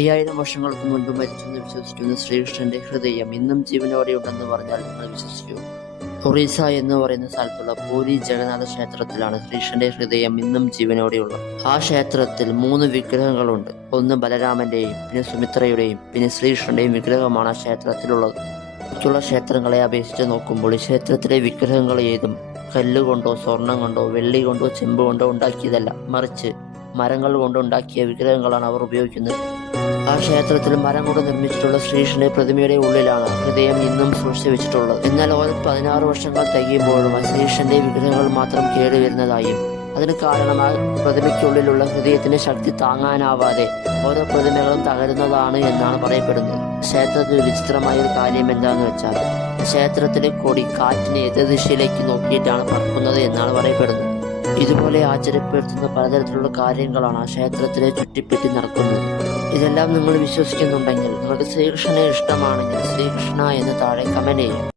അയ്യായിരം വർഷങ്ങൾക്ക് മുൻപ് മരിച്ചെന്ന് വിശ്വസിക്കുന്ന ശ്രീകൃഷ്ണന്റെ ഹൃദയം ഇന്നും ജീവനോടെയുണ്ടെന്ന് പറഞ്ഞാൽ നിങ്ങൾ വിശ്വസിക്കൂ. ഒറീസ എന്ന് പറയുന്ന സ്ഥലത്തുള്ള പൂരി ജഗന്നാഥ ക്ഷേത്രത്തിലാണ് ശ്രീകൃഷ്ണന്റെ ഹൃദയം ഇന്നും ജീവനോടെയുള്ളത് ആ ക്ഷേത്രത്തിൽ മൂന്ന് വിഗ്രഹങ്ങളുണ്ട്. ഒന്ന് ബലരാമന്റെയും പിന്നെ സുമിത്രയുടെയും പിന്നെ ശ്രീകൃഷ്ണന്റെയും വിഗ്രഹമാണ് ആ ക്ഷേത്രത്തിലുള്ളത്. മറ്റുള്ള ക്ഷേത്രങ്ങളെ അപേക്ഷിച്ച് നോക്കുമ്പോൾ ക്ഷേത്രത്തിലെ വിഗ്രഹങ്ങൾ ഏതും കല്ലുകൊണ്ടോ സ്വർണം കൊണ്ടോ വെള്ളി കൊണ്ടോ ചെമ്പ് കൊണ്ടോ ഉണ്ടാക്കിയതല്ല. മറിച്ച് മരങ്ങൾ കൊണ്ടുണ്ടാക്കിയ വിഗ്രഹങ്ങളാണ് അവർ ഉപയോഗിക്കുന്നത്. ആ ക്ഷേത്രത്തിൽ മരം കൊണ്ട് നിർമ്മിച്ചിട്ടുള്ള ശ്രീകൃഷ്ണന്റെ പ്രതിമയുടെ ഉള്ളിലാണ് ഹൃദയം ഇന്നും സൂക്ഷിച്ചു വെച്ചിട്ടുള്ളത്. എന്നാൽ ഓരോ പതിനാറ് വർഷങ്ങൾ തികയുമ്പോഴും ശ്രീകൃഷ്ണന്റെ വിഗ്രഹങ്ങൾ മാത്രം കേടുവരുന്നതായും അതിന് കാരണം ആ പ്രതിമയ്ക്കുള്ളിലുള്ള ഹൃദയത്തിന്റെ ശക്തി താങ്ങാനാവാതെ ഓരോ പ്രതിമകളും തകരുന്നതാണ് എന്നാണ് പറയപ്പെടുന്നത്. ക്ഷേത്രത്തിൽ വിചിത്രമായ ഒരു കാര്യം എന്താണെന്ന് വെച്ചാൽ ക്ഷേത്രത്തിലെ കൊടി കാറ്റിനെ എതിർ ദിശയിലേക്ക് നോക്കിയിട്ടാണ് പറക്കുന്നത് എന്നാണ് പറയപ്പെടുന്നത്. ഇതുപോലെ ആചരിപ്പെടുത്തുന്ന പലതരത്തിലുള്ള കാര്യങ്ങളാണ് ആ ക്ഷേത്രത്തിലെ ചുറ്റിപ്പറ്റി നടക്കുന്നത്. ഇതെല്ലാം നിങ്ങൾ വിശ്വസിക്കുന്നുണ്ടെങ്കിൽ നിങ്ങൾക്ക് ശ്രീകൃഷ്ണനെ ഇഷ്ടമാണെങ്കിൽ ശ്രീകൃഷ്ണ എന്ന് താഴെ കമന്റ് ചെയ്യും